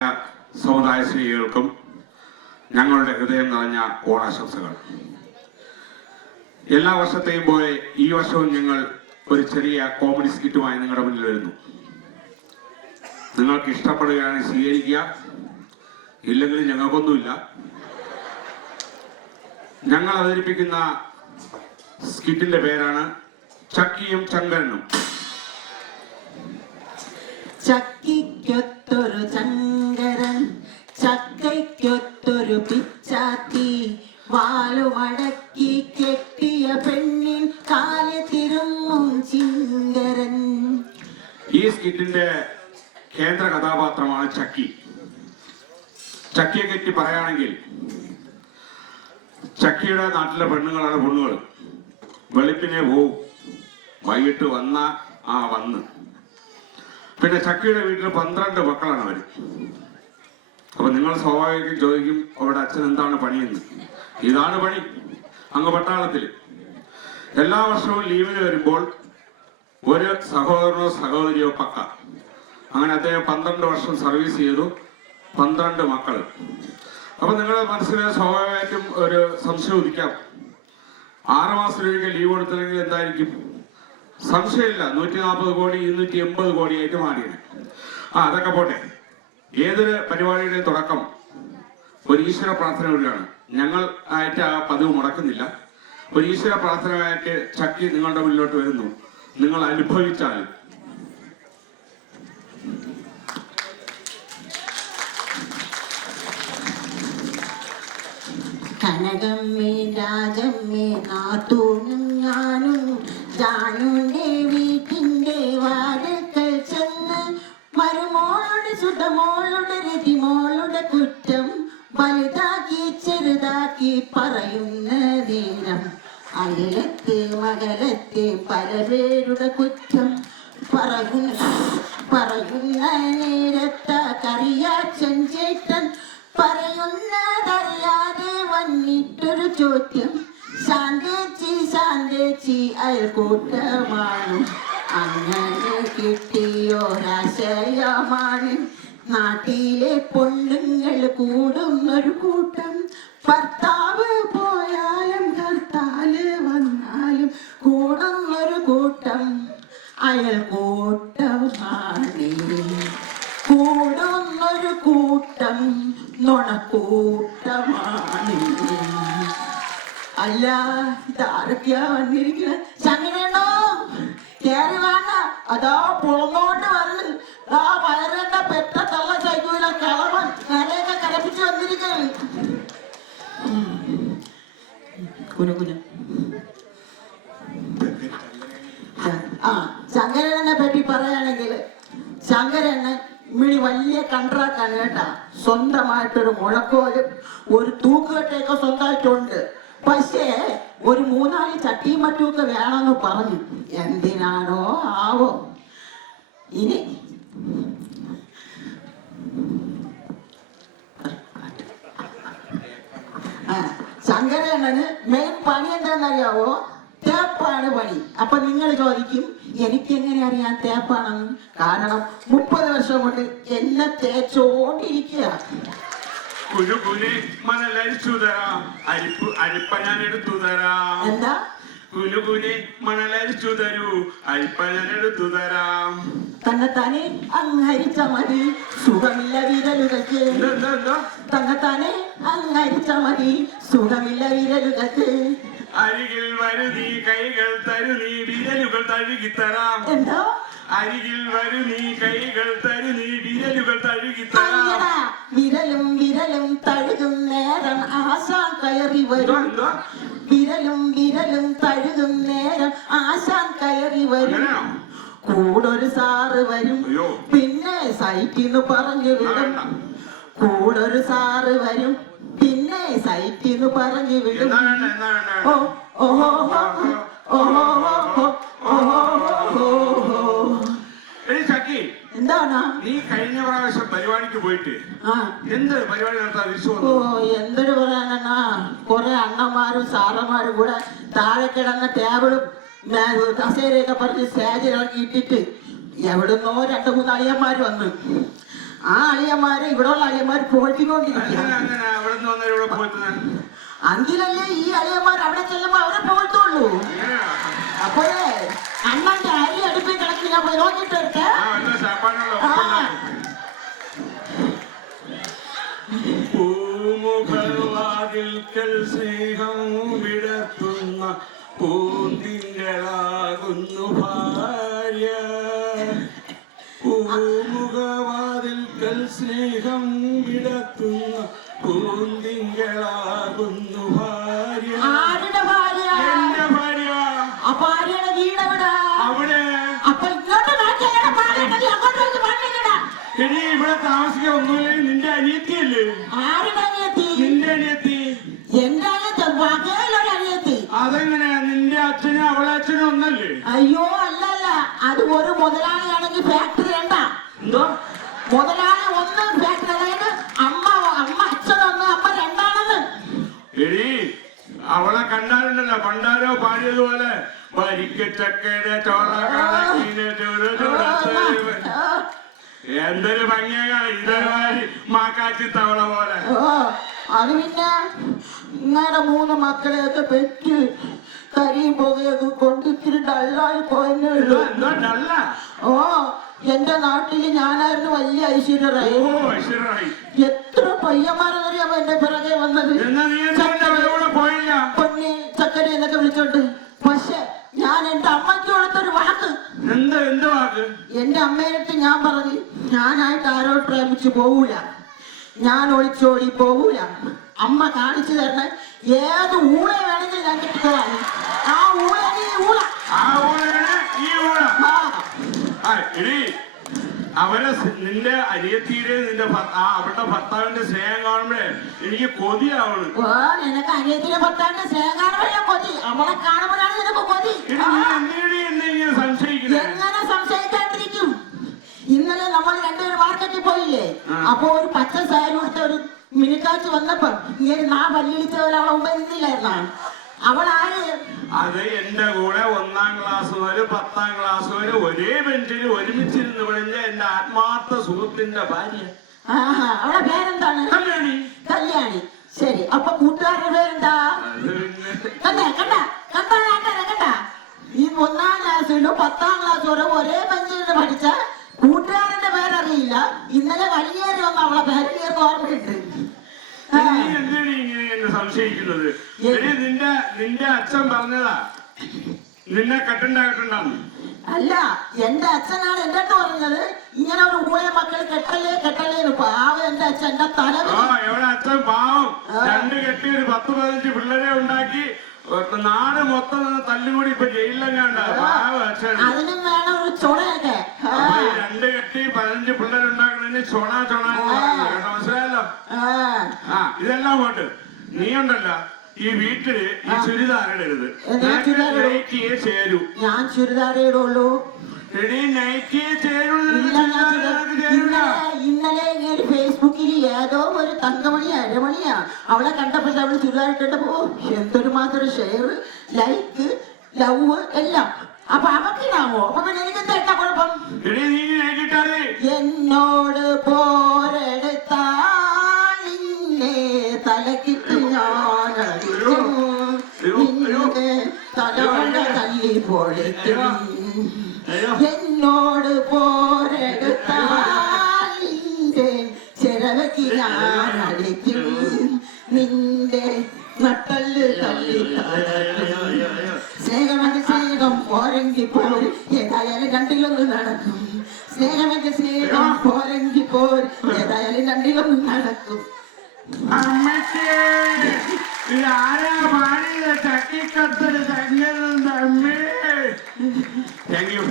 സമുദായ സ്ത്രീകൾക്കും ഞങ്ങളുടെ ഹൃദയം നിറഞ്ഞ ഓണാശംസകൾ. എല്ലാ വർഷത്തെയും പോലെ ഈ വർഷവും ഞങ്ങൾ ഒരു ചെറിയ കോമഡി സ്കിറ്റുമായി നിങ്ങളുടെ മുന്നിൽ വരുന്നു. നിങ്ങൾക്ക് ഇഷ്ടപ്പെടുകയാണെങ്കിൽ സ്വീകരിക്കുക, ഇല്ലെങ്കിൽ ഞങ്ങൾക്കൊന്നുമില്ല. ഞങ്ങൾ അവതരിപ്പിക്കുന്ന സ്കിറ്റിന്റെ പേരാണ് ചക്കിയും ചങ്കരനും. ചക്കിക്കൊത്തൊരു ചങ്കരൻ, ചക്കയ്ക്കൊത്തൊരു പിച്ചാത്തി, വാലുമടക്കി കെട്ടിയ പെണ്ണിൻ കാല് തിരുമ്മും ചിങ്കരൻ. ഈ സ്കിറ്റിന്റെ കേന്ദ്ര കഥാപാത്രമാണ് ചക്കി. ചക്കിയെ പറ്റി പറയുകയാണെങ്കിൽ, ചക്കിയുടെ നാട്ടിലെ പെണ്ണുങ്ങളാണ് പെണ്ണുകൾ. വെളുപ്പിനെ പോവും, വൈകിട്ട് വന്ന് പിന്നെ ചക്കിയുടെ വീട്ടിൽ 12 മക്കളാണ് അവർ. അപ്പൊ നിങ്ങൾ സ്വാഭാവികം ചോദിക്കും, അവിടെ അച്ഛൻ എന്താണ് പണിയെന്ന്. ഇതാണ് പണി അങ്ങ് പട്ടാളത്തിൽ. എല്ലാ വർഷവും ലീവിന് വരുമ്പോൾ ഒരു സഹോദരനോ സഹോദരിയോ പക്ക. അങ്ങനെ അദ്ദേഹം 12 വർഷം സർവീസ് ചെയ്തു, 12 മക്കൾ. അപ്പൊ നിങ്ങളുടെ മനസ്സിന് സ്വാഭാവികമായിട്ടും ഒരു സംശയം ഉദിക്കാം, 6 മാസത്തിലൊരിക്കൽ ലീവ് കൊടുത്തില്ലെങ്കിൽ എന്തായിരിക്കും? സംശയമില്ല, 140 കോടി 280 കോടിയായിട്ട് മാറിയത്. അതൊക്കെ പോട്ടെ. ഏതൊരു പരിപാടിയുടെയും തുടക്കം ഒരു ഈശ്വര പ്രാർത്ഥനയോടെയാണ്. ഞങ്ങൾ ആയിട്ട് ആ പതിവ് മുടക്കുന്നില്ല. ഒരു ഈശ്വര പ്രാർത്ഥനയായിട്ട് ചക്കി നിങ്ങളുടെ മുന്നിലോട്ട് വരുന്നു. നിങ്ങൾ അനുഭവിച്ചാൽ കനകമ്മേ രാജമ്മേ നാത്തൂനും ഞാനും ജാനുന്റെ വീട്ടിന്റെ വാരക്കൽ ചെന്ന് മരുമോളുടെ സുതമോളുടെ രതിമോളുടെ കുറ്റം വലുതാക്കി ചെറുതാക്കി പറയുന്ന നേരം, അയലത്തെ മകലത്തെ പലപേരുടെ കുറ്റം പറയുന്ന നേരത്ത കറിയാച്ചൻ ചേട്ടൻ പറയുന്നതറിയാതെ വന്നിട്ടൊരു ചോദ്യം, ശാന്തേച്ചി അയൽക്കൂട്ടമാണ്. അങ്ങനെ കിട്ടിയൊരാശയമാണ് നാട്ടിലെ പൊണ്ണുങ്ങൾ കൂടുന്നൊരു കൂട്ടം. ഭർത്താവ് പോയാലും ഹർത്താല് വന്നാലും കൂടുന്നൊരു കൂട്ടം അയൽക്കൂട്ടമാണ്. കൂടുന്നൊരു കൂട്ടം നുണക്കൂട്ടമാണ്. അല്ല, ഇതാരൊക്കെയാ വന്നിരിക്കുന്നത്? ചങ്ങനോ കേറി വേണ്ട, അതാ പുളന്നോണ്ട് വരല്. ആ വയറേണ്ട പെറ്റ തള്ള ചൈക്കൂല കളവൻ നിലയൊക്കെ കലപ്പിച്ച് വന്നിരിക്കുന്നത്. ശങ്കരനെ പറ്റി പറയുകയാണെങ്കിൽ, ശങ്കരന് മിഴി വലിയ കൺട്രാക്റ്റാണ് കേട്ടാ. സ്വന്തമായിട്ടൊരു മുഴക്കോലും ഒരു തൂക്കുകെട്ടൊക്കെ സ്വന്തമായിട്ടുണ്ട്. പക്ഷേ ഒരു 3-4 ചട്ടിയും മറ്റുമൊക്കെ വേണമെന്ന് പറഞ്ഞു. എന്തിനാണോ ആവോ. ഇനി ശങ്കരണ്ണന് മെയിൻ പണി എന്താണെന്നറിയാവോ? തേപ്പാണ് പണി. അപ്പൊ നിങ്ങൾ ചോദിക്കും, എനിക്കെങ്ങനെ അറിയാൻ തേപ്പാണെന്ന്? കാരണം 30 വർഷം കൊണ്ട് എന്നെ തേച്ചോണ്ടിരിക്കുക. കുലുകുലി മണലരിച്ചു തരാം, അരിപ്പ ഞാൻ എടുത്തു തരാം. എന്താ? കുലുകുലി മണലരിച്ചു തരൂ, അരിപ്പ ഞാൻ എടുത്തു തരാം. തന്നെത്താനെ അങ്ങരിച്ച മതി, സുഖമില്ല വിരലുകൾക്ക്. തന്നെത്താനെ അങ്ങരിച്ച മതി, സുഖമില്ല വിരലുകൾക്ക്. അരികിൽ വരുന്നീ കൈകൾ തരുന്നീ വിരലുകൾ തഴുകിത്തരാം. എന്താ? അരികിൽ വരുന്നീ കൈകൾ തരുന്നീ വിരലുകൾ തഴുകിത്തരാം. വിരലും വിരലും തഴുകും നേരം ആശാൻ കയറി വരും. വിരലും തഴുകും നേരം ആശാൻ കയറി വരും. കൂടൊരു സാറ് വരും, പിന്നെ സൈറ്റിന്ന് പറഞ്ഞു വിടും. കൂടൊരു സാറ് വരും, പിന്നെ സൈറ്റിന്ന് പറഞ്ഞു വിടും. ഓ ഓഹോ ഓഹോ ഓഹോ. എന്താണ് നീ കഴിഞ്ഞ പ്രാവശ്യം പരിപാടിക്ക് പോയിട്ട് എന്ത് പരിപാടി നടത്താൻ വിശ്വാസം? ഓ, എന്തൊരു പറയാനാ, കുറെ അണ്ണന്മാരും സാറന്മാരും കൂടെ താഴെ കിടന്ന ടേബിളും കസേരയൊക്കെ പറഞ്ഞ് സ്റ്റേജിൽ ഇറക്കി ഇട്ടിട്ട് എവിടുന്നോ 2-3 അളിയന്മാർ വന്ന് ആ അളിയന്മാരെ ഇവിടെയുള്ള അളിയന്മാർ പോഴ്ത്തിക്കൊണ്ടിരിക്കുക. അങ്ങനെ അവിടെ നിന്ന് വന്നാൽ ഇവിടെ പോയിട്ടുന്നത് അങ്കിലല്ലേ ഈ അളിയന്മാർ അവിടെ ചെല്ലുമ്പോ അവരെ പോഴ്ത്തുള്ളൂ. അപ്പോഴേ അണ്ണന്റെ അരി അടുപ്പിൽ കിടക്കി ഞാൻ പോയി നോക്കിട്ട് എടുത്തേ. പൂമുഖവാതിൽക്കൽ സ്നേഹം വിടർത്തുന്ന പൂന്തിങ്കളാകുന്നു ഭാര്യ. പൂമുഖവാതിൽക്കൽ സ്നേഹം വിടർത്തുന്ന പൂന്തിങ്കളാകുന്നു ഭാര്യ. ആരുടെ ഭാര്യ? എന്റെ ഭാര്യ. ആ ഭാര്യയുടെ വീട് എവിടെ? അവിടെ. അപ്പൊ ഇങ്ങോട്ട് നോക്കിയാ ഭാര്യ അങ്ങോട്ട് പാടിക്കടാ. എടി ഇവിടെ താമസിക്കാൻ ഒന്നുമില്ലെങ്കിൽ നിന്റെ അനിയത്തിയല്ലേ? ആരുടെ അനിയത്തി? നിന്റെ അനിയത്തി. എന്റെ അനിയത്തി വകയിലൊരു അനിയത്തി. അതെങ്ങനെയാ? നിന്റെ അച്ഛനും അവളെ അച്ഛനും ഒന്നല്ലേ? അയ്യോ അല്ലല്ല, അത് ഒരു മുതലാളിയാണെങ്കിൽ ഫാക്ടറി എന്താ എന്തോ മുതലാളി ഒന്ന് ഫാക്ടറി, അതായത് അമ്മ അച്ഛനൊന്ന് അമ്മ രണ്ടാണെന്ന്. എടി അവളെ കണ്ടാലുണ്ടല്ലോ പണ്ടാരോ പാടിയതുപോലെ വരിക്കച്ചക്കയുടെ എന്തൊരു ഭംഗിയാണ് ഇതൊരു മാക്കാച്ചി തവള പോലെ. അത് പിന്നെ ഇങ്ങനെ 3 മക്കളെയൊക്കെ പെറ്റ് കരിയും പുകയൊക്കെ കൊണ്ട് ഇത്തിരി ഡള്ളായി പോയെന്നേ ഉള്ളൂ. ഓ എന്റെ നാട്ടില് ഞാനായിരുന്നു വലിയ ഐശ്വര്യറായി. എത്ര പയ്യന്മാരറിയാമോ എന്റെ പിറകെ വന്നത്, പൊന്നി ചക്കര എന്നൊക്കെ വിളിച്ചോണ്ട്. പക്ഷെ ഞാൻ എന്റെ അമ്മയ്ക്ക് കൊടുത്തൊരു വാക്ക്. എന്ത് വാക്ക്? എന്റെ അമ്മയുടെ ഞാൻ പറഞ്ഞു, ഞാനായിട്ട് ആരോട് പ്രേമിച്ചു പോവൂല, ഞാൻ ഒളിച്ചോടി പോവൂല. അമ്മ കാണിച്ചു തരണ ഏത് ഊള വേണമെങ്കിലും ഞാൻ കിട്ടിക്കോളാം. ആ ഊള അവരെ നിന്റെ അനിയത്തിയുടെ നിന്റെ അവരുടെ ഭർത്താവിന്റെ സ്നേഹം കാണുമ്പോഴേ എനിക്ക് കൊതിയാവണ്. നിനക്ക് അനിയത്തിന്റെ ഭർത്താവിന്റെ സ്നേഹം കാണുമ്പോഴേ കൊതി, അവളെ കാണുമ്പോഴാണ് നിനക്ക് കൊതി. എങ്ങനെ സംശയിക്കാണ്ടിരിക്കും? ഇന്നലെ നമ്മൾ രണ്ടുപേരും മാർക്കറ്റിൽ പോയില്ലേ, അപ്പൊ ഒരു പച്ച സാരി കൊടുത്ത ഒരു മിനിക്കാച്ച് വന്നപ്പോ ഇങ്ങനെ വല്ലിളിച്ച പോലെ അവളെ മുമ്പേ നിന്നില്ലായിരുന്ന അവളാര്? അത് എന്റെ കൂടെ 1ാം ക്ലാസ് മുതൽ 10ാം ക്ലാസ് വരെ ഒരേ ബെഞ്ചിൽ ഒരുമിച്ചിരുന്ന് പഠിച്ച എന്റെ ആത്മാർത്ഥ സുഹൃത്തിന്റെ ഭാര്യ. അവളെ പേരെന്താണ്? കല്യാണി. ശരി, അപ്പൊ കൂട്ടുകാരുടെ പേരെന്താ? കണ്ട ഈ 1ാം ക്ലാസ്സിലും 10ാം ക്ലാസ് വരെ ഒരേ ബെഞ്ചിൽ പഠിച്ച കൂട്ടുകാരന്റെ പേരറിയില്ല. ഇന്നലെ വലിയേറി വന്ന അവളെ പേരിലേന്ന് ഓർമ്മയുണ്ട്. സംശയിക്കുന്നത് നിന്റെ അച്ഛൻ പറഞ്ഞതാ നിന്നെ കെട്ടുണ്ടാന്ന്. അല്ല, എന്റെ അച്ഛനാണ് എന്റെ അടുത്ത് പറഞ്ഞത് ഇങ്ങനെ ഒരു ഊളെ മക്കൾ കെട്ടല്ലേ. പാവം എന്റെ അച്ഛൻ, എന്റെ തല. എവിടെ അച്ഛൻ പാവം 2 കെട്ടി ഒരു 10-15 പിള്ളേരെ ഉണ്ടാക്കി നാട് മൊത്തം തല്ലുകൂടി ഇപ്പൊ ജയിലിലെങ്ങാണ്ട്. അതിനും വേണം ഒരു ചുണയൊക്കെ. 2 കെട്ടി 15 പിള്ളേരുണ്ടാക്കുന്നതിന് ചൊണ മനസ്സിലായല്ലോ. ഇതെല്ലാം പോട്ട് നീ ഉണ്ടല്ലോ ഈ വീട്ടില് ഈ ചുരിദാർ ഇടരുത്. ചേരൂ. ഞാൻ ചുരിദാറേ ഇടുള്ളൂ. ഇന്നലെ ഒരു ഫേസ്ബുക്കിൽ ഏതോ ഒരു തങ്കമണിയാ അരമണിയാ അവളെ കണ്ടപ്പോ അവള് ചുരിദാറിട്ടപ്പോ എന്തൊരു മാത്രം ഷെയർ, ലൈക്ക്, ലവ് എല്ലാം. അപ്പൊ അവക്കിടാമോ? അപ്പൊ പിന്നെ എനിക്ക് എന്താ കുഴപ്പം? എന്നോട് പോരെടുത്താൽ നിന്നെ തലക്കിട്ട് ഞാൻ നിന്നെ തലവണ്ട തല്ലി പൊളിക്കും. എന്നോട് പോരെടുത്താൽ നിന്റെ ചിറവയ്ക്ക് ഞാൻ അടിക്കും. നിന്റെ നട്ടല് തല്ലി തളർക്കും. സ്നേഹം പോരെങ്കിൽ പോര്, ഏതായാലും രണ്ടിലൊന്നും നടക്കും. സ്നേഹമെന്റെ സ്നേഹം പോരെങ്കിൽ പോര്, ഏതായാലും രണ്ടിലൊന്നും നടക്കും. അമ്മയ്ക്ക് ഇതാരാ പാടിയ ചക്കിക്കത്തൊരു സംഗീതം. അമ്മേ താങ്ക് യു.